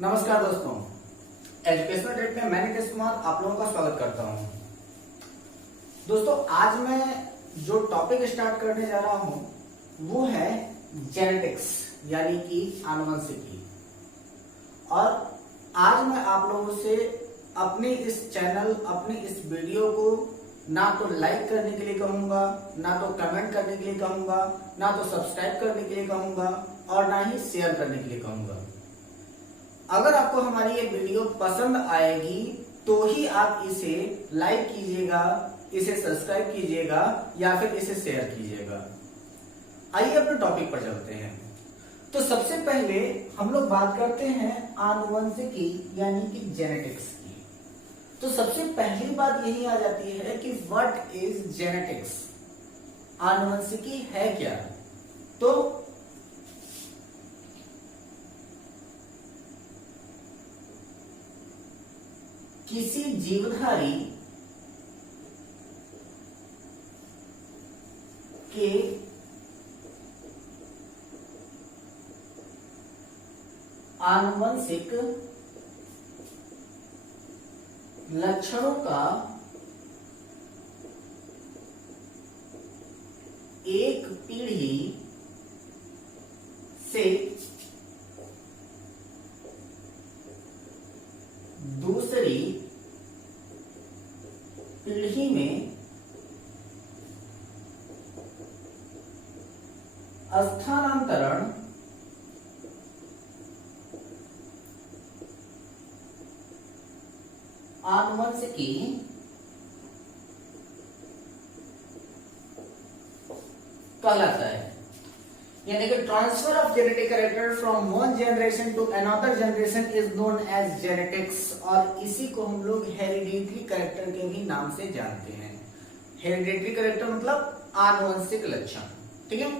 नमस्कार दोस्तों, educational trade में मैं नीतीश कुमार आप लोगों का स्वागत करता हूं। दोस्तों, आज मैं जो टॉपिक स्टार्ट करने जा रहा हूं वो है जेनेटिक्स यानी कि आनुवंशिकी। और आज मैं आप लोगों से अपने इस चैनल, अपने इस वीडियो को ना तो लाइक करने के लिए कहूंगा, ना तो कमेंट करने के लिए कहूंगा, ना तो सब्सक्राइब करने के लिए कहूंगा और ना ही शेयर करने के लिए कहूंगा। अगर आपको हमारी ये वीडियो पसंद आएगी तो ही आप इसे लाइक कीजिएगा, इसे सब्सक्राइब कीजिएगा या फिर इसे शेयर कीजिएगा। आइए अपने टॉपिक पर चलते हैं। तो सबसे पहले हम लोग बात करते हैं आनुवंशिकी यानी कि जेनेटिक्स की। तो सबसे पहली बात यही आ जाती है कि व्हाट इज जेनेटिक्स, आनुवंशिकी है क्या। तो किसी जीवधारी के आनुवंशिक लक्षणों का एक पीढ़ी से दूसरी पीढ़ी में स्थानांतरण आनुवंशिकी कहलाता है। यानी कि transfer of genetic character from one generation to another generation is known as genetics. और इसी को हम लोग हेरिडिटरी कैरेक्टर के भी नाम से जानते हैं। हेरिडिटरी कैरेक्टर मतलब आनुवंशिक लक्षण, ठीक है।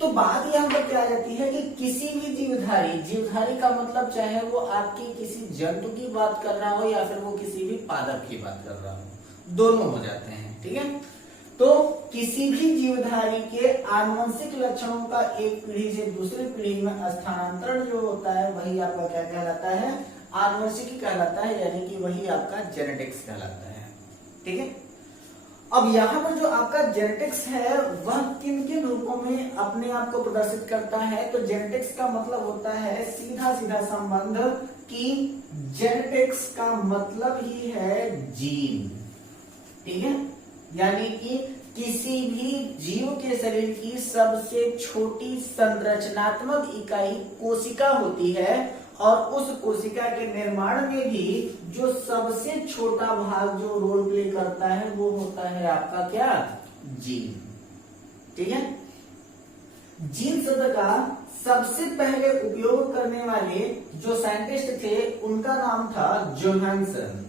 तो बात यहां पर क्या आ जाती है कि किसी भी जीवधारी, जीवधारी का मतलब चाहे वो आपकी किसी जंतु की बात कर रहा हो या फिर वो किसी भी पादप की बात कर रहा हो, दोनों हो जाते हैं, ठीक है। तो किसी भी जीवधारी के आनुवंशिक लक्षणों का एक पीढ़ी से दूसरी पीढ़ी में स्थानांतरण जो होता है वही आपका क्या कहलाता है, आनुवंशिकी कहलाता है, यानी कि वही आपका जेनेटिक्स कहलाता है, ठीक है। अब यहाँ पर जो आपका जेनेटिक्स है वह किन किन रूपों में अपने आप को प्रदर्शित करता है। तो जेनेटिक्स का मतलब होता है सीधा सीधा संबंध कि जेनेटिक्स का मतलब ही है जीन, ठीक है। यानी कि किसी भी जीव के शरीर की सबसे छोटी संरचनात्मक इकाई कोशिका होती है और उस कोशिका के निर्माण में भी जो सबसे छोटा भाग जो रोल प्ले करता है वो होता है आपका क्या, जीन, ठीक है। जीन शब्द का सबसे पहले उपयोग करने वाले जो साइंटिस्ट थे उनका नाम था जोहानसन,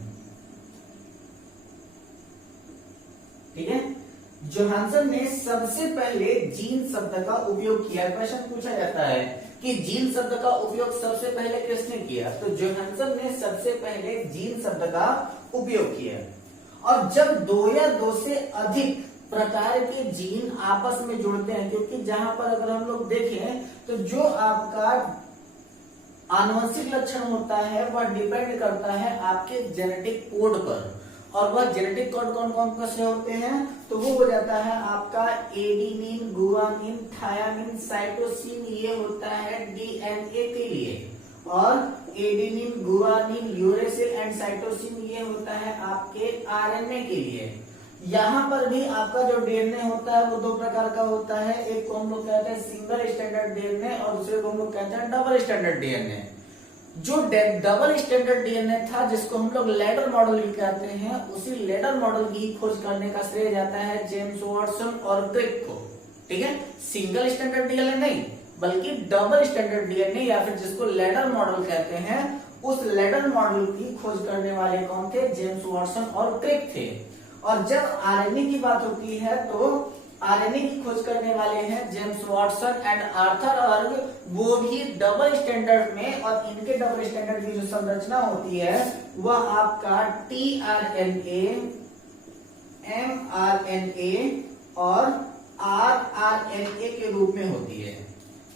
ठीक है। जोहानसन ने सबसे पहले जीन शब्द का उपयोग किया। क्वेश्चन पूछा जाता है कि जीन शब्द का उपयोग सबसे पहले किसने किया, तो जोहानसन ने सबसे पहले जीन शब्द का उपयोग किया। और जब दो या दो से अधिक प्रकार के जीन आपस में जुड़ते हैं, क्योंकि जहां पर अगर हम लोग देखें तो जो आपका आनुवंशिक लक्षण होता है वह डिपेंड करता है आपके जेनेटिक कोड पर। और वह जेनेटिक कोड कौन कौन से होते हैं, तो वो हो जाता है आपका एडेनिन, गुआनिन, थायामिन, साइटोसिन, ये होता है डीएनए के लिए। और adenine, guanine, uracil and cytosine ये होता है आपके आरएनए के लिए। यहाँ पर भी आपका जो डीएनए होता है वो दो प्रकार का होता है। एक को हम लोग कहते हैं सिंगल स्टैंडर्ड डीएनए और दूसरे को हम लोग कहते हैं डबल स्टैंडर्ड डीएनए। जो डबल स्टैंडर्ड डीएनए था जिसको हम लोग लैडर मॉडल भी कहते हैं, उसी लैडर मॉडल की खोज करने का श्रेय जाता है जेम्स वाटसन और क्रिक को, ठीक है। सिंगल स्टैंडर्ड डीएनए नहीं बल्कि डबल स्टैंडर्ड डीएनए या फिर जिसको लैडर मॉडल कहते हैं, उस लैडर मॉडल की खोज करने वाले कौन थे, जेम्स वाटसन और क्रिक थे। और जब आरएनए की बात होती है तो आरएनए की खोज करने वाले हैं जेम्स वाटसन एंड आर्थर अर्ग, वो भी डबल स्टैंडर्ड में। और इनके डबल स्टैंडर्ड की जो संरचना होती है वह आपका टीआरएनए, एमआरएनए और आरआरएनए के रूप में होती है,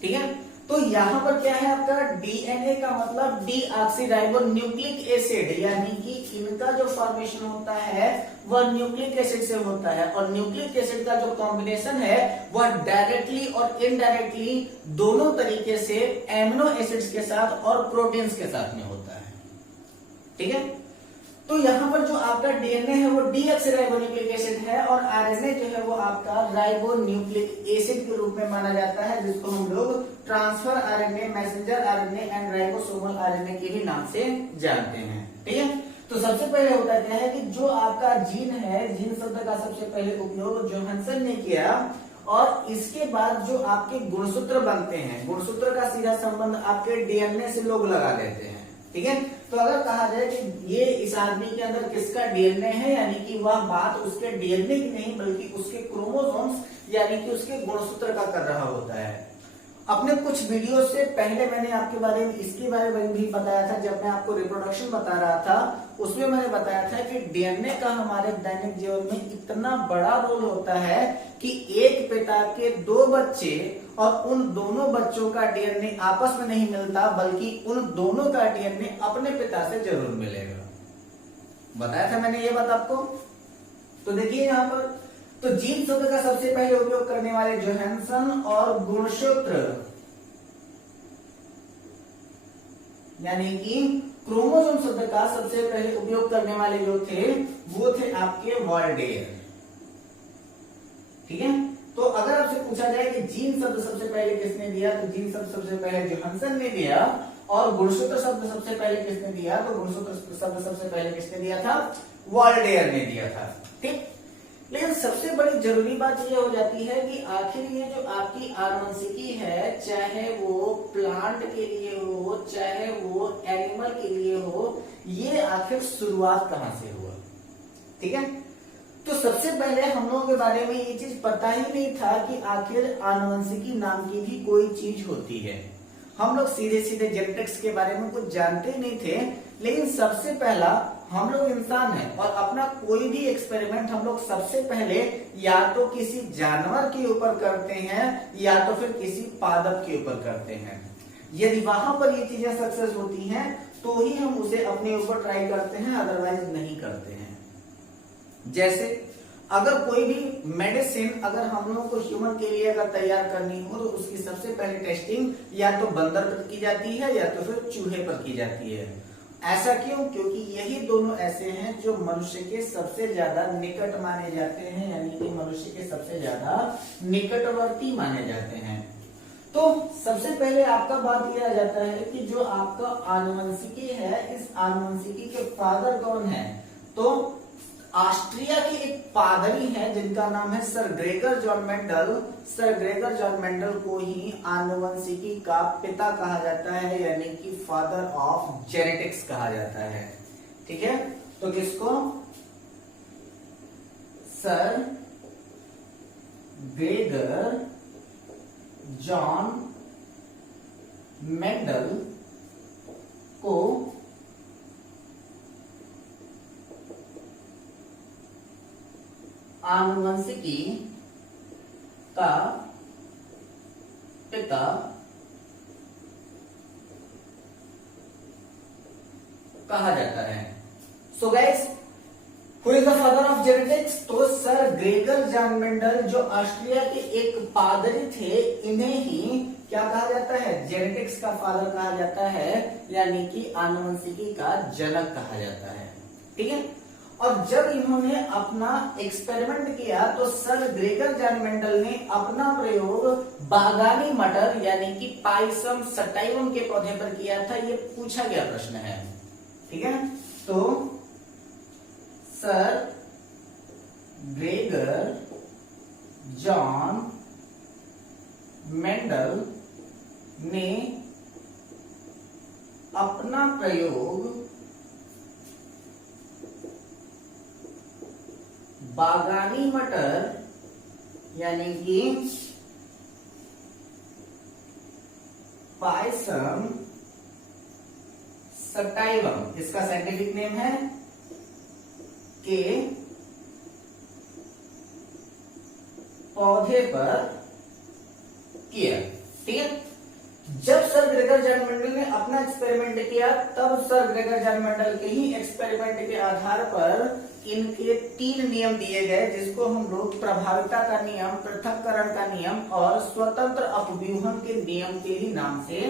ठीक है। तो तो यहाँ पर क्या है आपका डीएनए का मतलब डीऑक्सीराइबोन्यूक्लिक एसिड, यानी कि इनका जो फॉर्मेशन होता है वह न्यूक्लिक एसिड से होता है, और न्यूक्लिक एसिड का जो कॉम्बिनेशन है वह डायरेक्टली और इनडायरेक्टली दोनों तरीके से एमिनो एसिड्स के साथ और प्रोटीन्स के साथ में होता है। ठीक है, तो यहाँ पर जो आपका डीएनए है वो डीऑक्सीराइबोन्यूक्लिक एसिड है, और आरएनए जो है वो आपका राइबोन्यूक्लिक एसिड के रूप में माना जाता है, जिसको हम लोग transfer RNA, messenger RNA and ribosomal RNA के भी नाम से जानते हैं। ठीक है, तो सबसे पहले होता क्या है कि जो आपका जीन है, जीन शब्द का सबसे पहले उपयोग जोहानसन ने किया, और इसके बाद जो आपके गुणसूत्र बनते हैं, गुणसूत्र का सीधा संबंध आपके डीएनए से लोग लगा देते हैं। ठीक है, तो अगर कहा जाए कि ये इस आदमी के अंदर किसका डीएनए है, यानी कि वह बात उसके डीएनए की नहीं बल्कि उसके क्रोमोसोम्स यानी कि उसके गुणसूत्र का कर रहा होता है। अपने कुछ वीडियो से पहले मैंने आपके बारे में इसके बारे में भी बताया था, जब मैं आपको रिप्रोडक्शन बता रहा था उसमें मैंने बताया था कि डीएनए का हमारे दैनिक जीवन में इतना बड़ा रोल होता है कि एक पिता के दो बच्चे और उन दोनों बच्चों का डीएनए आपस में नहीं मिलता, बल्कि उन दोनों का डीएनए अपने पिता से जरूर मिलेगा। बताया था मैंने ये बात आपको। तो देखिए यहाँ पर, तो जीन शब्द का सबसे पहले उपयोग करने वाले जोहानसन, और गुणसूत्र यानी कि क्रोमोसोम शब्द का सबसे पहले उपयोग करने वाले जो थे वो थे आपके वाल्डेयर। ठीक है, तो अगर आपसे पूछा जाए कि जीन शब्द सबसे पहले किसने दिया, तो जीन शब्द सबसे पहले जोहानसन ने दिया, और गुणसूत्र शब्द सबसे पहले किसने दिया, तो गुणसूत्र शब्द सबसे पहले किसने दिया था, वाल्डेयर ने दिया था। ठीक, लेकिन सबसे बड़ी जरूरी बात यह हो जाती है कि आखिर ये जो आपकी आनुवंशिकी है, चाहे वो प्लांट के लिए हो चाहे वो एनिमल के लिए हो, ये आखिर शुरुआत कहां से हुआ। ठीक है, तो सबसे पहले हम लोगों के बारे में ये चीज पता ही नहीं था कि आखिर आनुवंशिकी नाम की भी कोई चीज होती है। हम लोग सीधे सीधे जेनेटिक्स के बारे में कुछ जानते ही नहीं थे। लेकिन सबसे पहला हम लोग इंसान हैं, और अपना कोई भी एक्सपेरिमेंट हम लोग सबसे पहले या तो किसी जानवर के ऊपर करते हैं या तो फिर किसी पादप के ऊपर करते हैं। यदि वहां पर ये चीजें सक्सेस होती हैं तो ही हम उसे अपने ऊपर ट्राई करते हैं, अदरवाइज नहीं करते हैं। जैसे अगर कोई भी मेडिसिन अगर हम लोगों को ह्यूमन के लिए अगर तैयार करनी हो तो उसकी सबसे पहले टेस्टिंग या तो बंदर पर की जाती है या तो फिर चूहे पर की जाती है। ऐसा क्यों? क्योंकि यही दोनों ऐसे हैं जो मनुष्य के सबसे ज्यादा निकट माने जाते हैं, यानी कि मनुष्य के सबसे ज्यादा निकटवर्ती माने जाते हैं। तो सबसे पहले आपका बात किया जाता है कि जो आपका आनुवंशिकी है, इस आनुवंशिकी के फादर कौन है? तो ऑस्ट्रिया के एक पादरी हैं जिनका नाम है sir Gregor John Mendel. Sir Gregor John Mendel को ही आनुवंशिकी का पिता कहा जाता है, यानी कि फादर ऑफ जेनेटिक्स कहा जाता है। ठीक है, तो किसको? सर ग्रेगर जॉन मेंडल को आनुवंशिकी का पिता कहा जाता है। So guys, who is the father of genetics? तो सर ग्रेगर जॉन मेंडल जो ऑस्ट्रिया के एक पादरी थे, इन्हें ही क्या कहा जाता है? जेनेटिक्स का फादर कहा जाता है, यानी कि आनुवंशिकी का जनक कहा जाता है। ठीक है, और जब इन्होंने अपना एक्सपेरिमेंट किया तो सर ग्रेगर जॉन मेंडल ने अपना प्रयोग बागानी मटर यानी कि पाइसम सटाइवम के पौधे पर किया था। ये पूछा गया प्रश्न है। ठीक है, तो सर ग्रेगर जॉन मेंडल ने अपना प्रयोग बागानी मटर यानी कि पायसम सटाइवम, इसका साइंटिफिक नेम है, के पौधे पर किया। ठीक है, जब सर ग्रेगर जैन मेंडल ने अपना एक्सपेरिमेंट किया, तब सर ग्रेगर जैन मेंडल के ही एक्सपेरिमेंट के आधार पर इनके 3 नियम दिए गए, जिसको हम लोग प्रभाविता का नियम, पृथक्करण का नियम और स्वतंत्र अपव्यूहन के नियम के ही नाम से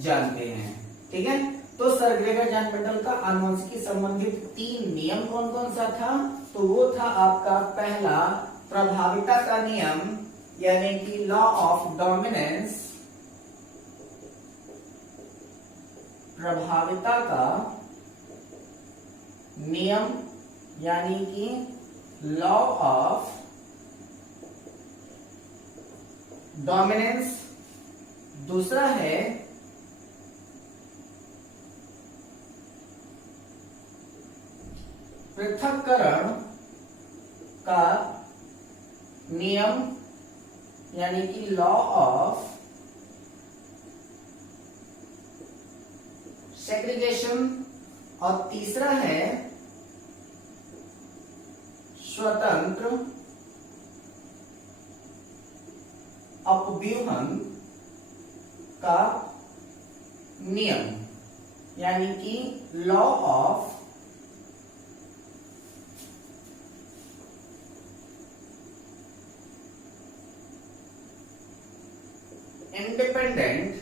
जानते हैं। ठीक है, तो सर ग्रेगर जैन मेंडल का आनुवंशिकी संबंधित 3 नियम कौन कौन सा था? तो वो था आपका पहला प्रभाविता का नियम, यानी कि लॉ ऑफ डोमिनेंस, प्रभाविता का नियम यानी कि लॉ ऑफ डोमिनेंस। दूसरा है पृथक्करण का नियम यानी कि लॉ ऑफ सेग्रीगेशन। और तीसरा है स्वतंत्र अपव्यूहन का नियम यानी कि लॉ ऑफ इंडिपेंडेंट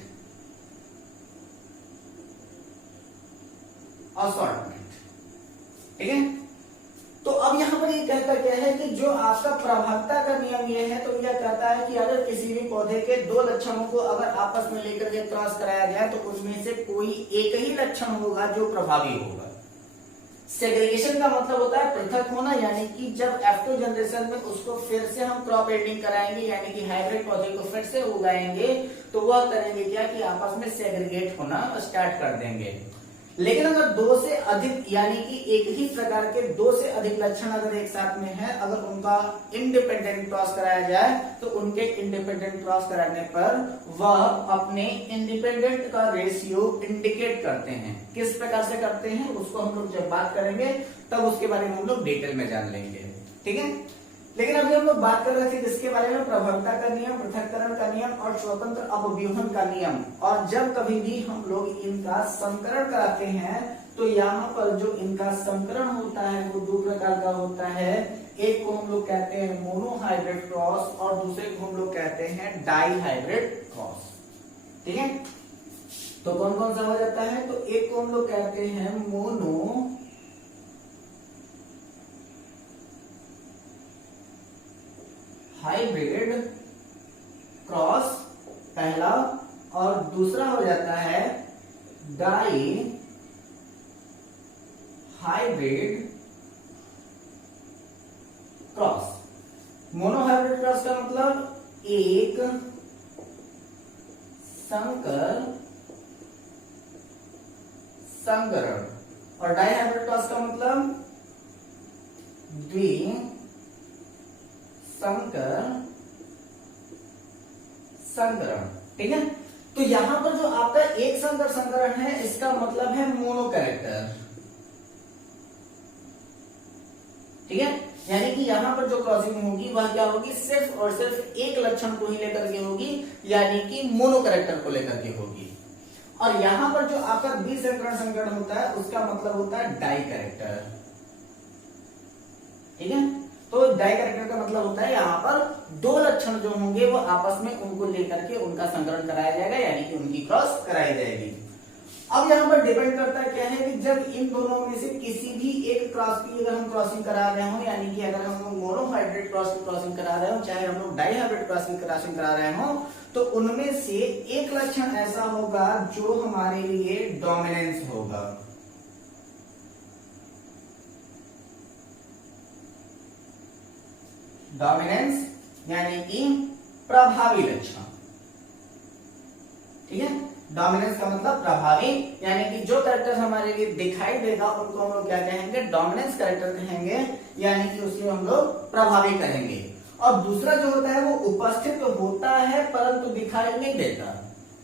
असॉर्टमेंट। ठीक है, तो अब यहां पर ये कहता क्या है कि जो आपका प्रभाविता का नियम ये है, तो यह कहता है कि अगर किसी भी पौधे के 2 लक्षणों को अगर आपस में लेकर के क्रॉस कराया जाए, तो उनमें से कोई एक ही लक्षण होगा जो प्रभावी होगा। सेग्रीगेशन का मतलब होता है पृथक होना, यानी कि जब F2 जनरेशन में उसको फिर से हम क्रॉप ब्रीडिंग कराएंगे, यानी कि हाइब्रिड पौधे को फिर से उगाएंगे, तो वह करेंगे क्या कि आपस में सेग्रीगेट होना स्टार्ट कर देंगे। लेकिन अगर 2 से अधिक यानी कि एक ही प्रकार के 2 से अधिक लक्षण अगर एक साथ में है, अगर उनका इंडिपेंडेंट क्रॉस कराया जाए, तो उनके इंडिपेंडेंट क्रॉस कराने पर वह अपने इंडिपेंडेंट का रेशियो इंडिकेट करते हैं। किस प्रकार से करते हैं उसको हम लोग जब बात करेंगे तब उसके बारे में हम लोग डिटेल में जान लेंगे। ठीक है, लेकिन अभी हम लोग बात कर रहे थे किसके बारे में? प्रभाविता का नियम, पृथक्करण का नियम और स्वतंत्र अपव्यूहन का नियम। और जब कभी भी हम लोग इनका संकरण कराते हैं, तो यहाँ पर जो इनका संकरण होता है वो 2 प्रकार का होता है। एक को हम लोग कहते हैं मोनोहाइब्रिड क्रॉस और दूसरे को हम लोग कहते हैं डाईहाइब्रिड क्रॉस। ठीक है, तो कौन कौन सा हो जाता है? तो एक को हम लोग कहते हैं मोनो हाइब्रिड क्रॉस पहला, और दूसरा हो जाता है dihybrid cross. Monohybrid cross का मतलब एक संकर संकरण, और डाईहाइब्रिड क्रॉस का मतलब द्वि संकर संकरण। ठीक है, तो यहां पर जो आपका एक संकर संकरण है, इसका मतलब है मोनो कैरेक्टर। ठीक है, यानी कि यहां पर जो क्रॉसिंग होगी वह क्या होगी? सिर्फ और सिर्फ एक लक्षण को ही लेकर के होगी, यानी कि मोनो कैरेक्टर को लेकर के होगी। और यहां पर जो आपका द्विसंकरण संकरण होता है, उसका मतलब होता है डाई कैरेक्टर। ठीक है, तो डाई कैरेक्टर का मतलब होता है यहाँ पर 2 लक्षण जो होंगे वो आपस में उनको लेकर के उनका संकरण कराया जाएगा, यानी कि उनकी क्रॉस कराई जाएगी। अब यहाँ पर डिपेंड करता है क्या है कि जब इन दोनों में से किसी भी एक क्रॉस की अगर हम क्रॉसिंग करा रहे हो, यानी कि अगर हम लोग मोनोहाइब्रिड क्रॉस की क्रॉसिंग करा रहे हो, चाहे हम लोग डाईहाइब्रिड क्रॉस की क्रॉसिंग करा रहे हो, तो उनमें से एक लक्षण ऐसा होगा जो हमारे लिए डोमिनेंस होगा। डोमिनेंस यानी कि प्रभावी लक्षण। ठीक है, डोमिनेंस का मतलब प्रभावी, यानी कि जो कैरेक्टर हमारे लिए दिखाई देगा उनको हम लोग क्या कहेंगे? डोमिनेंस कैरेक्टर कहेंगे, यानी कि उसे हम लोग प्रभावी कहेंगे। और दूसरा जो होता है वो उपस्थित तो होता है परंतु दिखाई नहीं देता,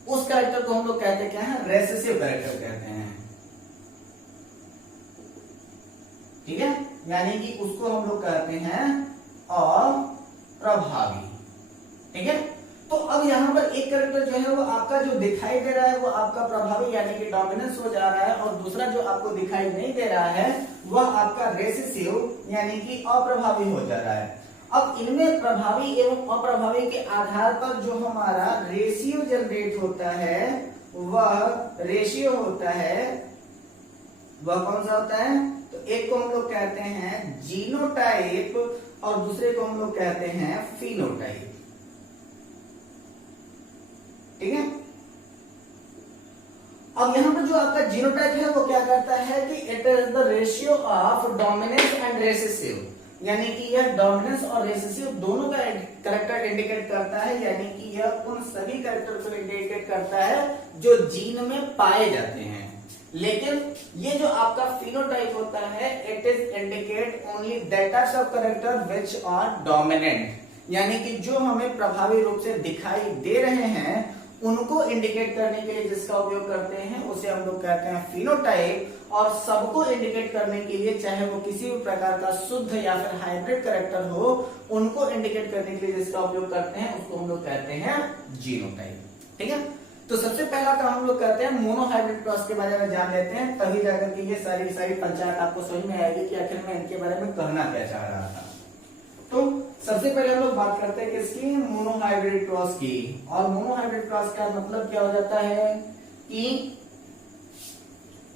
उस कैरेक्टर को हम लोग कहते क्या है? रेसेसिव कैरेक्टर कहते हैं। ठीक है, यानी कि उसको हम लोग कहते हैं अप्रभावी। ठीक है, तो अब यहाँ पर एक कैरेक्टर जो है वो आपका जो दिखाई दे रहा है वो आपका प्रभावी यानी कि डोमिनेंस हो जा रहा है, और दूसरा जो आपको दिखाई नहीं दे रहा है वह आपका रेसेसिव यानी कि अप्रभावी हो जा रहा है। अब इनमें प्रभावी एवं अप्रभावी के आधार पर जो हमारा रेशियो जनरेट होता है वह रेशियो होता है, वह कौन सा होता है? तो एक को हम लोग कहते हैं जीनोटाइप और दूसरे को हम लोग कहते हैं फिनोटाइप। ठीक है। अब यहां पर जो आपका जीनोटाइप है वो क्या करता है कि it is the ratio of dominance and recessive, यानी कि यह डोमिनेंस और रेसेसिव दोनों का कैरेक्टर इंडिकेट करता है, यानी कि यह उन सभी कैरेक्टर को इंडिकेट करता है जो जीन में पाए जाते हैं। लेकिन ये जो आपका फिनोटाइप होता है it is indicate only that types of character which are dominant, यानी कि जो हमें प्रभावी रूप से दिखाई दे रहे हैं उनको इंडिकेट करने के लिए जिसका उपयोग करते हैं उसे हम लोग कहते हैं फिनोटाइप, और सबको इंडिकेट करने के लिए चाहे वो किसी भी प्रकार का शुद्ध या फिर हाइब्रिड कैरेक्टर हो उनको इंडिकेट करने के लिए जिसका उपयोग करते हैं उसको हम लोग कहते हैं जीनोटाइप। ठीक है। तो सबसे पहला काम हम लोग करते हैं मोनोहाइब्रिड क्रॉस के बारे में जान लेते हैं, तभी जाकर के ये सारी पंचायत आपको समझ में आएगी कि आखिर में इनके बारे में कहना क्या चाह रहा था। तो सबसे पहले हम लोग बात करते हैं किसकी? मोनोहाइब्रिड क्रॉस की। और मोनोहाइब्रिड क्रॉस का मतलब क्या हो जाता है कि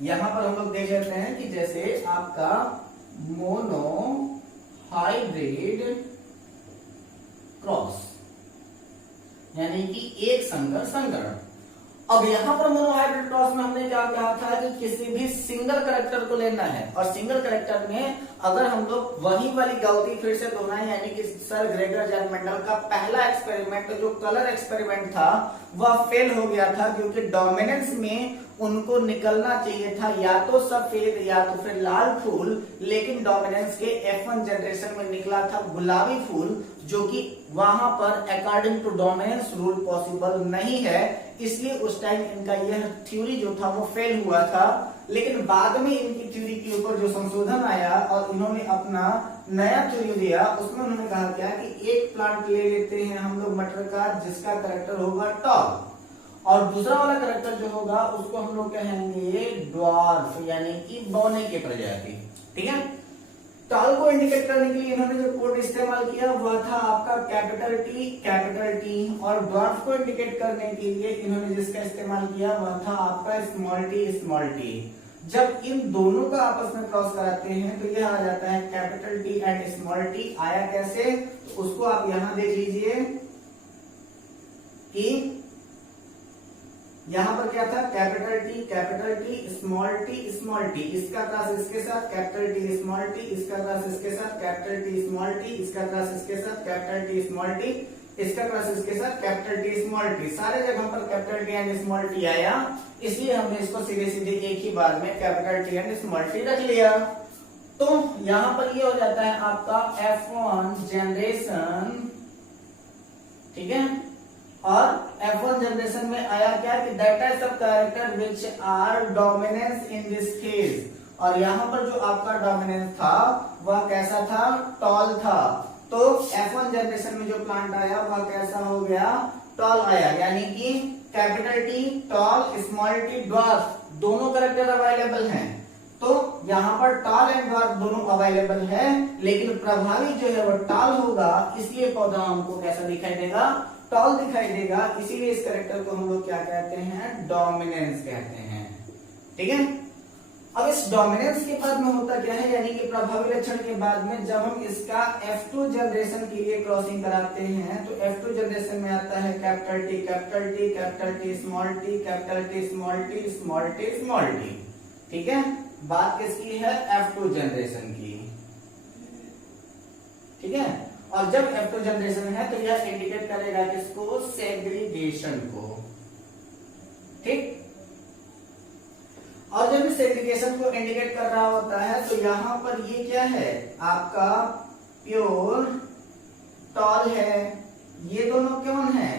यहां पर हम लोग देख लेते हैं कि जैसे आपका मोनोहाइब्रिड क्रॉस यानी कि एक संकरण। अब यहाँ पर मोनोहाइब्रिड क्रॉस में हमने क्या कहा था कि किसी भी सिंगल कैरेक्टर को लेना है, और सिंगल कैरेक्टर में अगर हम लोग वही वाली गलती फिर से दोहराएं, यानी कि सर ग्रेगर जैक मेंडल का पहला एक्सपेरिमेंट जो कलर एक्सपेरिमेंट था वह फेल हो गया था, क्योंकि डोमिनेंस में उनको निकलना चाहिए था या तो सफेद या तो फिर लाल फूल, लेकिन डोमिनेंस के F1 जनरेशन में निकला था गुलाबी फूल, जो कि वहां पर according to dominance rule possible नहीं है। इसलिए उस टाइम इनका यह थ्योरी जो था वो फेल हुआ था। लेकिन बाद में इनकी थ्योरी के ऊपर जो संशोधन आया और इन्होंने अपना नया थ्योरी दिया, उसमें उन्होंने कहा क्या कि एक प्लांट ले लेते हैं हम लोग मटर का जिसका कैरेक्टर होगा टॉल, और दूसरा वाला कैरेक्टर जो होगा उसको हम लोग कहेंगे ड्वार्फ यानी कि बौने की प्रजाति। ठीक है। टॉल को इंडिकेट करने के लिए इन्होंने जो कोड इस्तेमाल किया वह था आपका कैपिटल टी, और ड्वार्फ को इंडिकेट करने के लिए इन्होंने जिसका इस्तेमाल किया वह था आपका स्मॉल टी। जब इन दोनों का आपस में क्रॉस कराते हैं तो यह आ जाता है capital T and small T. आया कैसे? तो उसको आप यहां देख लीजिए कि यहां पर क्या था, कैपिटल टी स्मॉल टी, इसका क्रॉस इसके साथ कैपिटल टी स्मॉल टी, इसका क्रॉस इसके साथ कैपिटल टी स्मॉल टी, इसका क्रॉस इसके साथ कैपिटल टी स्मॉल टी, इसका क्रॉस इसके साथ कैपिटल टी स्मॉल टी। सारे जगह पर capital T and small T आया, इसलिए हमने इसको सीधे सीधे एक ही बार में capital T and small T रख लिया। तो यहां पर ये हो जाता है आपका F1 जनरेशन। ठीक है। और F1 जनरेशन में आया क्या कि that types of character which are dominance in this case, और यहां पर जो आपका डोमिनेंस था वह कैसा था? टॉल था। तो F1 जनरेशन में जो प्लांट आया वह कैसा हो गया? टॉल आया, यानी कि capital T tall small T dwarf दोनों कैरेक्टर अवेलेबल हैं। तो यहाँ पर टॉल एंड ड्वार्फ दोनों अवेलेबल है, लेकिन प्रभावी जो है वो टॉल होगा, इसलिए पौधा हमको कैसा दिखाई देगा? टॉल दिखाई देगा। इसीलिए इस कैरेक्टर को हम लोग क्या कहते हैं? डोमिनेंस कहते हैं। ठीक है। अब इस डोमिनेंस के बाद में होता क्या है, यानी कि प्रभावी लक्षण के बाद में जब हम इसका F2 जनरेशन के लिए क्रॉसिंग कराते हैं तो F2 जनरेशन में आता है capital T small T, capital T small T. ठीक है। बात किसकी है? F2 जनरेशन की। ठीक है। और जब F2 जनरेशन है तो यह इंडिकेट करेगा किसको? सेग्रीगेशन को। ठीक। और जब सेग्रीगेशन को इंडिकेट कर रहा होता है तो यहां पर ये क्या है? आपका प्योर टॉल है। ये दोनों कौन है?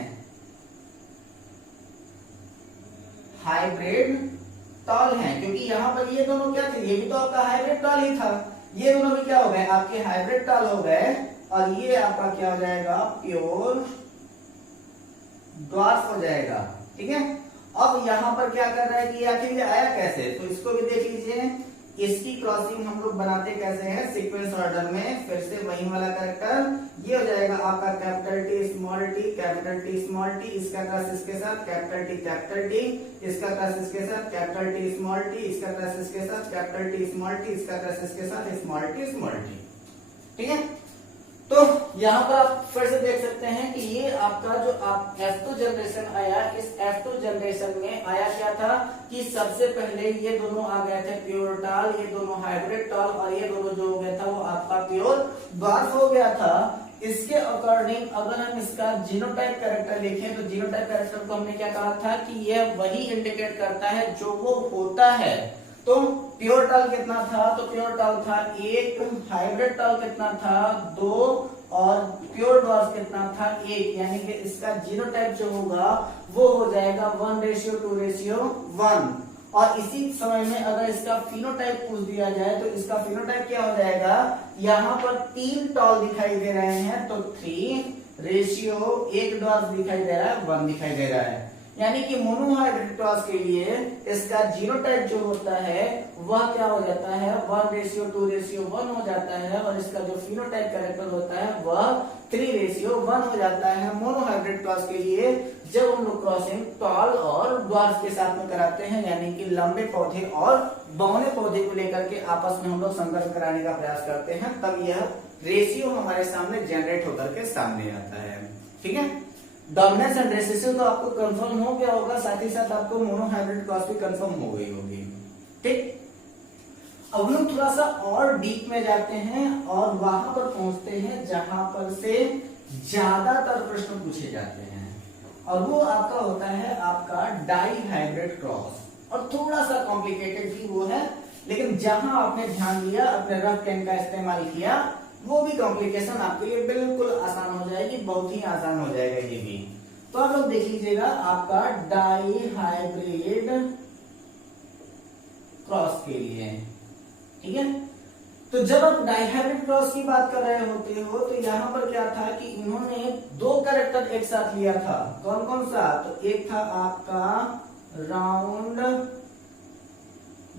हाइब्रिड टॉल है, क्योंकि यहां पर ये दोनों क्या थे? ये भी तो आपका हाइब्रिड टॉल ही था। ये दोनों भी क्या हो गए? आपके हाइब्रिड टॉल हो गए, और ये आपका क्या हो जाएगा? प्योर ड्वार्फ हो जाएगा। ठीक है, अब यहाँ पर क्या कर रहा है कि आखिर ये आया कैसे, तो इसको भी देख लीजिए। इसकी क्रॉसिंग हम लोग बनाते कैसे हैं, सीक्वेंस ऑर्डर में। फिर से वही वाला कैरेक्टर, ये हो जाएगा आपका capital T small T, capital T small T, इसका क्रॉस इसके साथ कैपिटल टी, इसका क्रॉस इसके साथ कैपिटल टी स्मॉल टी, इसका क्रॉस इसके साथ कैपिटल टी स्मॉल टी, इसका क्रॉस इसके साथ स्मॉल टी। ठीक है, तो यहाँ पर आप फिर से देख सकते हैं कि ये आपका जो आप F2 जनरेशन आया, इस F2 जनरेशन में आया क्या था कि सबसे पहले ये दोनों आ गए थे प्योर टॉल, ये दोनों हाइब्रिड टॉल, और ये दोनों जो हो गया था वो आपका प्योर ड्वार्फ हो गया था। इसके अकॉर्डिंग अगर हम इसका जीनोटाइप कैरेक्टर देखें तो जीनोटाइप कैरेक्टर को हमने क्या कहा था कि यह वही इंडिकेट करता है जो वो होता है। तो प्योर टॉल कितना था, तो प्योर टॉल था 1, हाइब्रिड टॉल कितना था 2, और प्योर ड्वार्फ कितना था 1, यानी कि इसका जीनोटाइप जो होगा वो हो जाएगा 1:2:1। और इसी समय में अगर इसका फिनोटाइप पूछ दिया जाए तो इसका फिनोटाइप क्या हो जाएगा, यहाँ पर 3 टॉल दिखाई दे रहे हैं तो 3:1 ड्वार्फ दिखाई दे रहा है, 1 दिखाई दे रहा है। यानी कि मोनोहाइब्रिड क्रॉस के लिए इसका जीनोटाइप जो होता है वह क्या हो जाता है 1:2:1 हो जाता है, और इसका जो फिनोटाइप कैरेक्टर होता है वह 3:1 हो जाता है मोनोहाइब्रिड क्रॉस के लिए, जब हम लोग क्रॉसिंग टॉल और ड्वार्फ के साथ में कराते हैं, यानी कि लंबे पौधे और बौने पौधे को लेकर के आपस में हम लोग संघर्ष कराने का प्रयास करते हैं, तब यह रेशियो हमारे सामने जनरेट होकर के सामने आता है। ठीक है, डोमिनेंस एंड रेसेसिव तो आपको कंफर्म हो गया होगा, साथ ही साथ आपको मोनोहाइब्रिड क्रॉस भी कंफर्म हो गई होगी। ठीक, अब हम लोग थोड़ा सा और डीप में जाते हैं और वहां पर पहुंचते हैं जहां पर से ज्यादातर प्रश्न पूछे जाते हैं, और वो आपका होता है आपका डाई हाइब्रिड क्रॉस। और थोड़ा सा कॉम्प्लिकेटेड भी वो है, लेकिन जहां आपने ध्यान दिया, अपने रफ पेन का इस्तेमाल किया, वो भी कॉम्प्लिकेशन आपके लिए बिल्कुल आसान हो जाएगी, बहुत ही आसान हो जाएगा ये भी। तो आप लोग देख लीजिएगा आपका डाई हाइब्रिड क्रॉस के लिए। ठीक है, तो जब आप डाइहाइब्रिड क्रॉस की बात कर रहे होते हो तो यहाँ पर क्या था कि इन्होंने 2 कैरेक्टर एक साथ लिया था। कौन कौन सा, तो एक था आपका राउंड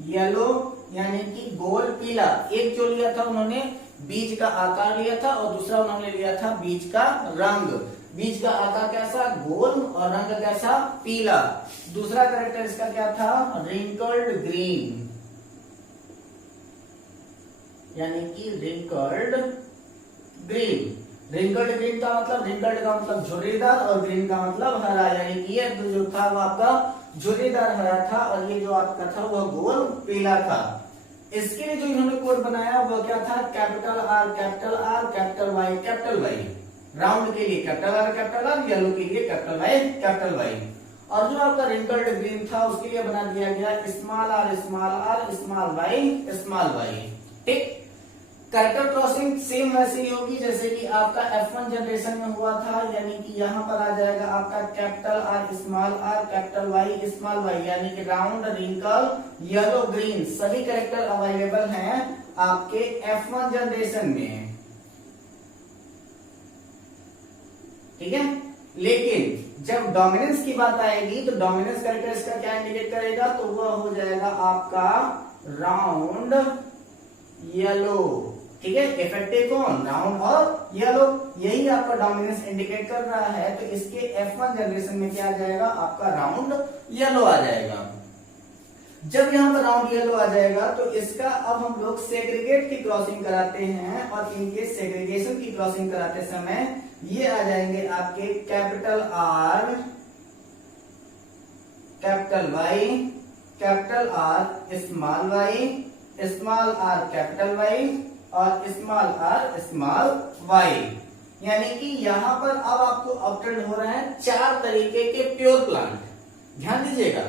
येलो यानी कि गोल पीला, एक जो लिया था उन्होंने बीज का आकार लिया था, और दूसरा उन्होंने लिया था बीज का रंग। बीज का आकार कैसा, गोल, और रंग कैसा, पीला। दूसरा कैरेक्टर इसका क्या था, रिंकल्ड ग्रीन, यानी कि रिंकल्ड ग्रीन। रिंकल्ड ग्रीन का मतलब, रिंकल्ड का मतलब झुर्रीदार और ग्रीन का मतलब हरा, यानी कि ये जो था वो आपका झुर्रीदार हरा था, और ये जो आपका था वह गोल पीला था। इसके लिए जो इन्होंने कोड बनाया वो क्या था, capital R capital R capital Y capital Y. Round के लिए कैपिटल आर, येलो के लिए कैपिटल वाई। और जो आपका रिंकल्ड ग्रीन था उसके लिए बना दिया गया स्मॉल आर स्मॉल वाई। ठीक, कैरेक्टर क्रॉसिंग सेम वैसे ही होगी जैसे कि आपका F1 जनरेशन में हुआ था, यानी कि यहाँ पर आ जाएगा आपका capital R capital Y small y, यानी कि राउंड, रिंकल, येलो, ग्रीन सभी कैरेक्टर अवेलेबल हैं आपके F1 जनरेशन में। ठीक है, लेकिन जब डोमिनेंस की बात आएगी तो डोमिनेंस कैरेक्टर इसका क्या इंडिकेट करेगा, तो वह हो जाएगा आपका राउंड येलो। ठीक है, इफेक्टिव कौन, राउंड और येलो, यही आपका डोमिनेंस इंडिकेट कर रहा है। तो इसके F1 जनरेशन में क्या आ जाएगा, आपका राउंड येलो आ जाएगा। जब यहाँ पर राउंड येलो आ जाएगा तो इसका अब हम लोग सेग्रीगेट की क्रॉसिंग कराते हैं, और इनके सेग्रीगेशन की क्रॉसिंग कराते समय ये आ जाएंगे आपके capital R capital Y, capital R small y, small r capital Y, और स्मॉल वाई। यानी कि यहाँ पर अब आपको ऑब्टेन हो रहे हैं 4 तरीके के प्योर प्लांट। ध्यान दीजिएगा,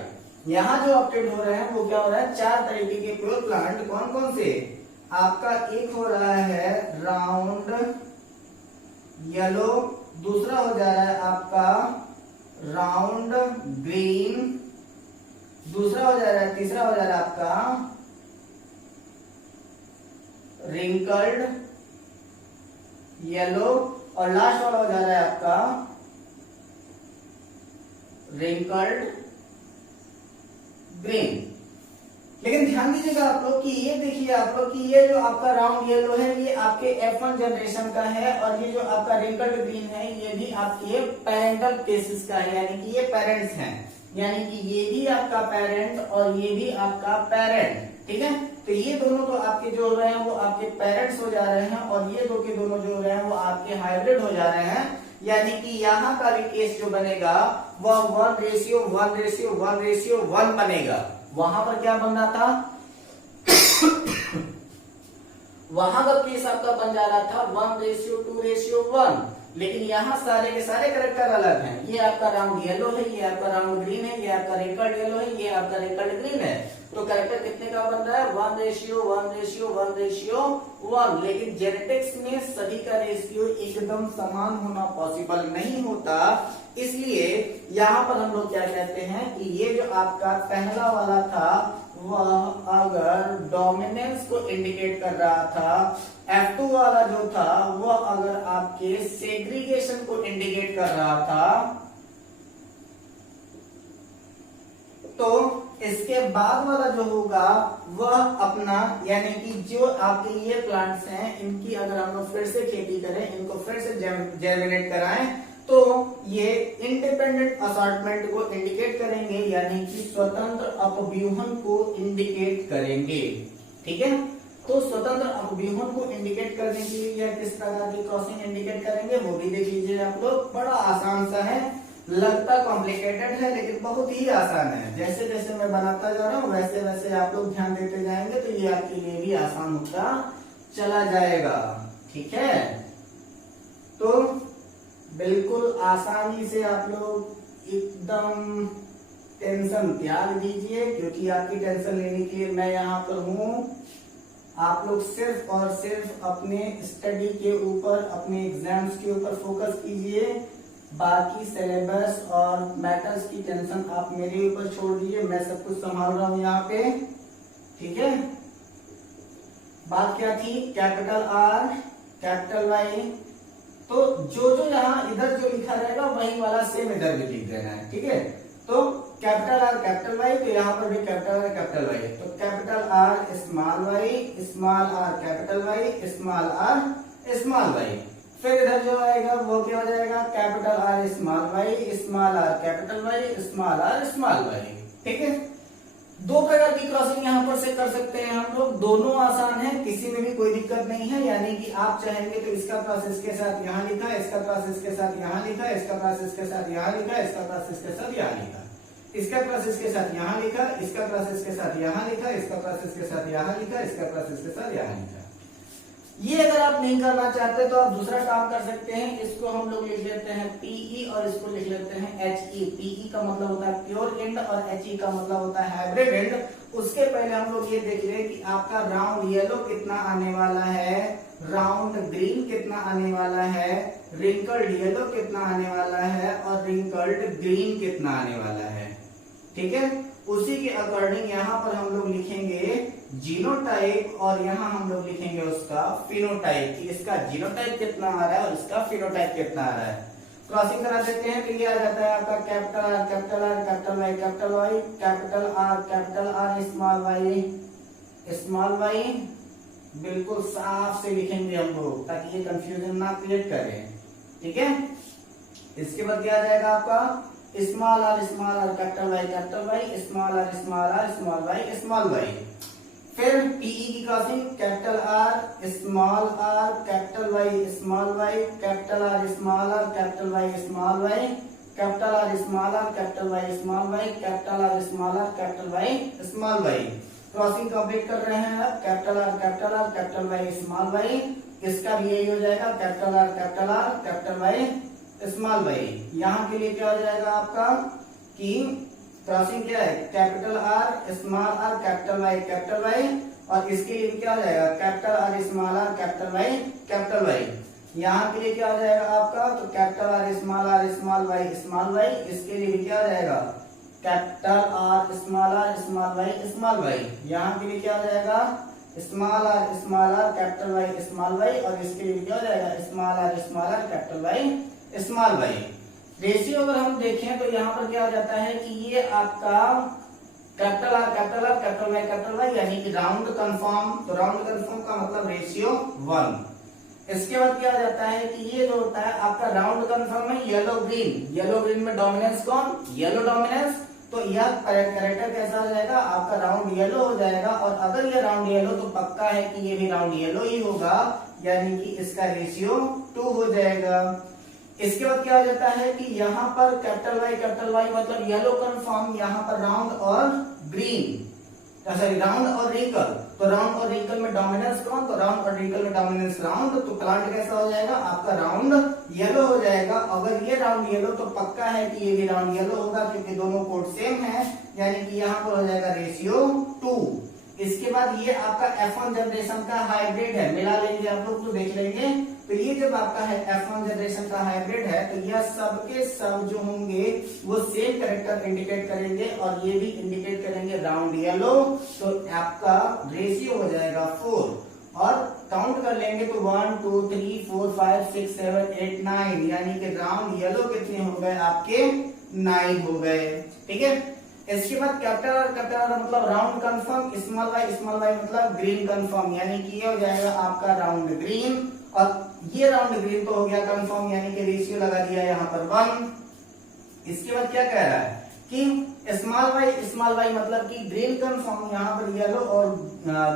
यहाँ जो ऑब्टेन हो रहे हैं वो क्या हो रहा है, 4 तरीके के प्योर प्लांट। कौन कौन से, आपका एक हो रहा है राउंड येलो, दूसरा हो जा रहा है आपका राउंड ग्रीन, दूसरा हो जा रहा है, तीसरा हो जा रहा है आपका रिंकल्ड येलो, और लास्ट वाला हो जा रहा है आपका रिंकल्ड ग्रीन। लेकिन ध्यान दीजिएगा आप लोग कि ये देखिए आप लोग कि ये जो आपका राउंड येलो है ये आपके F1 जनरेशन का है, और ये जो आपका रिंकल्ड ग्रीन है ये भी आपके पेरेंटल केसेस का है, यानी कि ये पेरेंट्स हैं, यानी कि ये भी आपका पेरेंट और ये भी आपका पेरेंट। ठीक है, तो ये दोनों तो आपके जो हो रहे हैं वो आपके पेरेंट्स हो जा रहे हैं, और ये दो के दोनों जो हो रहे हैं वो आपके हाइब्रिड हो जा रहे हैं, यानी कि यहाँ का भी केस जो बनेगा वह 1:1:1:1 बनेगा। वहां पर क्या बन रहा था वहां का केस आपका बन जा रहा था 1:2:1, लेकिन यहाँ सारे के सारे करेक्टर अलग हैं। ये आपका राउंड येलो है, ये आपका राउंड ग्रीन है, ये आपका रिंकल्ड येलो है, ये आपका रिंकल्ड ग्रीन है। तो करेक्टर कितने का बन रहा है? 1:1:1:1, लेकिन जेनेटिक्स में सभी का रेशियो एकदम समान होना पॉसिबल नहीं होता। इसलिए यहाँ पर हम लोग क्या कहते हैं कि ये जो आपका पहला वाला था वह अगर डोमिनेंस को इंडिकेट कर रहा था, F2 वाला जो था वह अगर आपके सेग्रीगेशन को इंडिकेट कर रहा था, तो इसके बाद वाला जो होगा वह अपना, यानी कि जो आपके ये प्लांट्स हैं इनकी अगर हम लोग फिर से खेती करें, इनको फिर से जर्मिनेट कराएं, तो ये इंडिपेंडेंट असॉर्टमेंट को इंडिकेट करेंगे, यानी कि स्वतंत्र अपव्यूहन को इंडिकेट करेंगे। ठीक है, तो स्वतंत्र अपव्यूहन को इंडिकेट करने के लिए यह किस प्रकार की क्रॉसिंग इंडिकेट करेंगे वो भी देख लीजिए आप लोग। बड़ा आसान सा है, लगता कॉम्प्लिकेटेड है लेकिन बहुत ही आसान है। जैसे जैसे मैं बनाता जा रहा हूँ वैसे वैसे आप लोग ध्यान देते जाएंगे तो ये आपके लिए भी आसान होता चला जाएगा। ठीक है, तो बिल्कुल आसानी से आप लोग एकदम टेंशन त्याग दीजिए, क्योंकि आपकी टेंशन लेने के लिए मैं यहाँ पर हूँ। आप लोग सिर्फ और सिर्फ अपने स्टडी के ऊपर, अपने एग्जाम्स के ऊपर फोकस कीजिए, बाकी सिलेबस और मैटर्स की टेंशन आप मेरे ऊपर छोड़ दीजिए, मैं सब कुछ संभाल रहा हूँ यहाँ पे। ठीक है, बात क्या थी? कैपिटल R कैपिटल Y, तो जो जो यहाँ इधर जो लिखा रहेगा वही वाला सेम इधर भी लिख देना है। ठीक है, तो कैपिटल R कैपिटल Y, तो यहाँ पर भी कैपिटल R कैपिटल Y, तो capital R small y, small r capital Y, small r small y। फिर इधर जो आएगा वो क्या हो जाएगा? Capital R small y, small r capital Y, small r small y। ठीक है, दो प्रकार की क्रॉसिंग यहाँ पर से कर सकते हैं हम लोग, दोनों आसान है, किसी में भी कोई दिक्कत नहीं है। यानी कि आप चाहेंगे तो इसका प्रोसेस के साथ यहाँ लिखा, इसका प्रोसेस के साथ यहाँ लिखा, इसका प्रोसेस के साथ यहाँ लिखा, इसका प्रोसेस के साथ यहाँ लिखा, इसका प्रोसेस के साथ यहाँ लिखा, इसका प्रोसेस के साथ यहाँ लिखा, इसका प्रोसेस के साथ यहाँ लिखा, इसका प्रोसेस के साथ यहाँ लिखा। ये अगर आप नहीं करना चाहते तो आप दूसरा काम कर सकते हैं, इसको हम लोग लिख लेते हैं PE और इसको लिख लेते हैं HE। PE का मतलब होता है प्योर एंड और HE का मतलब होता है हाइब्रिड एंड। उसके पहले हम लोग ये देख लें कि आपका राउंड येलो कितना आने वाला है, राउंड ग्रीन कितना आने वाला है, रिंकल्ड येलो कितना आने वाला है और रिंकल्ड ग्रीन कितना आने वाला है। ठीक है, उसी के अकॉर्डिंग यहाँ पर हम लोग लिखेंगे जीनोटाइप और यहाँ हम लोग लिखेंगे उसका फिनोटाइप, कि इसका जीनोटाइप कितना आ रहा है और इसका फिनोटाइप कितना आ रहा है। क्रॉसिंग करा देते हैं तो ये आ जाता है आपका capital R capital R capital Y capital Y, capital R small y small y। बिल्कुल साफ से लिखेंगे हम लोग ताकि ये कंफ्यूजन ना क्रिएट करें। ठीक है, इसके बाद क्या आ जाएगा आपका small r capital Y capital Y, small r small y small y। फिर PE की crossing capital R small r capital Y small y, capital R small r capital Y small y, capital R small r capital Y small y, capital R small r capital Y small y। Crossing complete कर रहे हैं अब, capital R capital Y small y, इसका भी यही हो जाएगा capital R capital Y small y। यहाँ के लिए क्या हो जाएगा आपका कि क्रॉसिंग क्या है? Capital R small r capital Y और इसके लिए क्या हो जाएगा? Capital R small r capital Y। यहाँ के लिए क्या हो जाएगा आपका? तो capital R small y small y, इसके लिए भी क्या हो जाएगा? Capital R small y small y। यहाँ के लिए क्या हो जाएगा? Small r capital Y small y और इसके लिए क्या हो जाएगा? Small r capital Y small y। Ratio अगर हम देखें तो यहाँ पर क्या हो जाता है कि ये आपका capital R capital R capital Y यानी कि राउंड कन्फर्म। तो राउंड कन्फर्म का मतलब रेशियो 1। इसके बाद क्या हो जाता है कि ये जो होता है आपका राउंड कन्फर्म है येलो ग्रीन। येलो ग्रीन में डोमिनेंस कौन? Yellow dominance. तो यह कैरेक्टर कैसा हो जाएगा? आपका राउंड येलो हो जाएगा। और अगर ये राउंड येलो तो पक्का है कि ये भी राउंड येलो ही होगा, यानी कि इसका रेशियो 2 हो जाएगा। इसके बाद क्या हो जाता है कि यहाँ पर कैपिटल वाई मतलब येलो कन्फर्म, यहाँ पर राउंड और ग्रीन, सॉरी राउंड और रिंकल। तो राउंड और रिंकल में डोमिनेंस कौन? तो राउंड और रिंकल में डोमिनेंस राउंड। तो प्लांट कैसा हो जाएगा? आपका राउंड येलो हो जाएगा। अगर ये राउंड येलो तो पक्का है कि ये भी राउंड येलो होगा, क्योंकि दोनों कोड सेम है, यानी कि यहाँ पर हो जाएगा रेशियो 2। इसके बाद ये आपका F1 जनरेशन का हाइब्रिड है, मिला लेंगे आप लोग तो देख लेंगे। तो ये जब आपका है F1 जनरेशन का हाइब्रिड है तो यह सब के सब जो होंगे वो सेम कैरेक्टर इंडिकेट करेंगे और ये भी इंडिकेट करेंगे राउंड येलो। तो आपका रेशियो हो जाएगा 4 और काउंट कर लेंगे तो 1 2 3 4 5 6 7 8 9, यानी कि राउंड येलो कितने हो गए? आपके 9 हो गए। ठीक है। इसके बाद कैपिटल आर मतलब राउंड कंफर्म, स्मॉल वाई मतलब ग्रीन कंफर्म, यानी कि ये हो जाएगा आपका राउंड ग्रीन। और ये राउंड ग्रीन तो हो गया कंफर्म, यानी कि रेशियो लगा दिया यहाँ पर 1। इसके बाद क्या कह रहा है कि स्मॉल वाई मतलब कि ग्रीन कंफर्म, यहाँ पर येलो और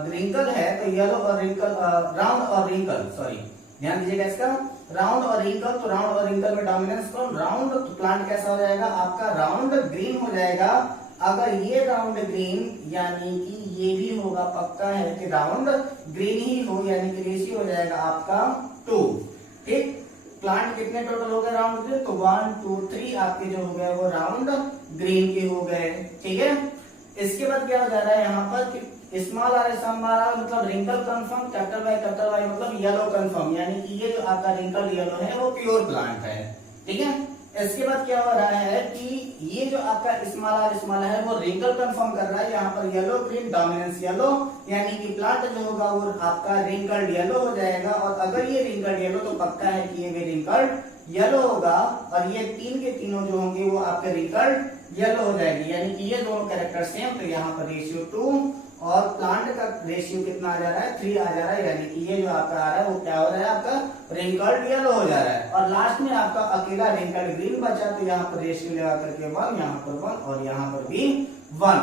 रिंकल है तो येलो और रिंकल, राउंड और रिंकल, सॉरी ध्यान दीजिएगा इसका, राउंड और रिंकल। तो राउंड और रिंकल में डोमिनेंस कौन? राउंड। तो प्लांट कैसा हो जाएगा? आपका राउंड ग्रीन हो जाएगा। अगर ये राउंड ग्रीन यानी कि ये भी होगा, पक्का है कि राउंड ग्रीन ही हो, यानी कि रेशियो हो जाएगा आपका 2। ठीक। प्लांट कितने टोटल हो गए राउंड ग्रीन? तो 1 2 3 आपके जो हो गए वो राउंड ग्रीन के हो गए। ठीक है। इसके बाद क्या हो जा रहा है यहाँ पर कि स्मॉल आर मतलब रिंकल कंफर्म, कैपिटल वाई मतलब येलो कंफर्म, यानी कि ये जो आपका रिंकल येलो है वो प्योर प्लांट है। ठीक है। इसके बाद क्या हो रहा है कि ये जो आपका स्मॉल है वो रिंकल कंफर्म कर रहा है, यहाँ पर येलो ग्रीन डोमिनेंस येलो, यानी कि प्लांट जो होगा वो आपका रिंकल्ड येलो हो जाएगा। और अगर ये रिंकल्ड येलो तो पक्का है कि ये भी रिंकल्ड येलो होगा। और ये तीन के तीनों जो होंगे वो आपके रिंकल्ड येलो हो जाएगी, यानी कि ये दोनों कैरेक्टर सेम। तो यहाँ पर रेशियो 2 और प्लांट का रेशियो कितना आ जा रहा है? 3 आ जा रहा है, यानी कि ये जो आपका आ रहा है वो क्या हो रहा है? आपका रिंकल्ड येलो हो जा रहा है। और लास्ट में आपका अकेला रिंकल्ड ग्रीन बचा, तो यहाँ पर रेशियो लगा करके 1, यहाँ पर 1 और यहाँ पर भी 1,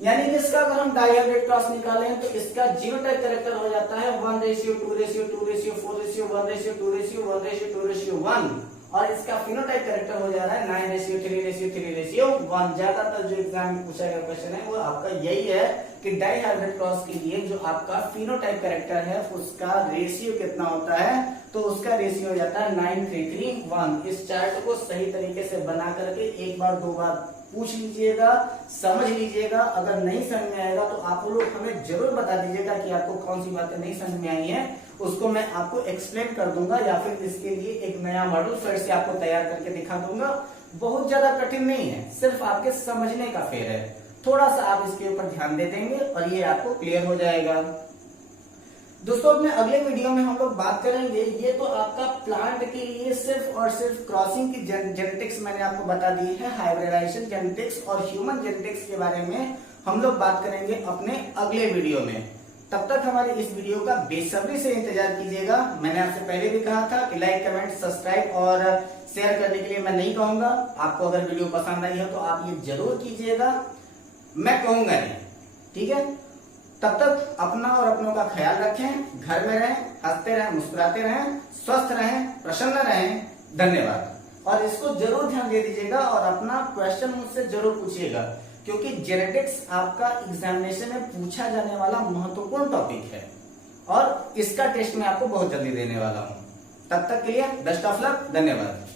यानी कि इसका अगर हम डायहेड्रल क्रॉस निकालें तो इसका जीनोटाइप कैरेक्टर हो जाता है 1:2:2:4:4:1:2:1:1 और इसका फिनोटाइप कैरेक्टर हो जा रहा है 9:3:3:1। ज्यादातर जो एग्जाम में पूछा गया क्वेश्चन है वो आपका यही है कि डायहेड्रल क्रॉस के लिए जो आपका फिनोटाइप कैरेक्टर है उसका रेशियो कितना होता है? तो उसका रेशियो हो जाता है 9:3:3:1। इस चार्ट को सही तरीके से बना करके एक बार दो बार पूछ लीजिएगा, समझ लीजिएगा। अगर नहीं समझ में आएगा तो आप लोग हमें जरूर बता दीजिएगा कि आपको कौन सी बातें नहीं समझ में आई हैं, उसको मैं आपको एक्सप्लेन कर दूंगा या फिर इसके लिए एक नया मॉडल फिर से आपको तैयार करके दिखा दूंगा। बहुत ज्यादा कठिन नहीं है, सिर्फ आपके समझने का फेर है। थोड़ा सा आप इसके ऊपर ध्यान दे देंगे और ये आपको क्लियर हो जाएगा। दोस्तों अपने अगले वीडियो में हम लोग बात करेंगे, ये तो आपका प्लांट के लिए सिर्फ और सिर्फ क्रॉसिंग की जेनेटिक्स मैंने आपको बता दी है, हाइब्रिडाइजेशन जेनेटिक्स और ह्यूमन जेनेटिक्स के बारे में हम लोग बात करेंगे अपने अगले वीडियो में। तब तक हमारे इस वीडियो का बेसब्री से इंतजार कीजिएगा। मैंने आपसे पहले भी कहा था कि लाइक कमेंट सब्सक्राइब और शेयर करने के लिए मैं नहीं कहूंगा। आपको अगर वीडियो पसंद आई है तो आप ये जरूर कीजिएगा, मैं कहूंगा नहीं। ठीक है। तब तक अपना और अपनों का ख्याल रखें, घर में रहें, हंसते रहें, मुस्कुराते रहें, स्वस्थ रहें, प्रसन्न रहें। धन्यवाद। और इसको जरूर ध्यान दे दीजिएगा और अपना क्वेश्चन मुझसे जरूर पूछिएगा, क्योंकि जेनेटिक्स आपका एग्जामिनेशन में पूछा जाने वाला महत्वपूर्ण टॉपिक है और इसका टेस्ट मैं आपको बहुत जल्दी देने वाला हूं। तब तक के लिए बेस्ट ऑफ लक। धन्यवाद।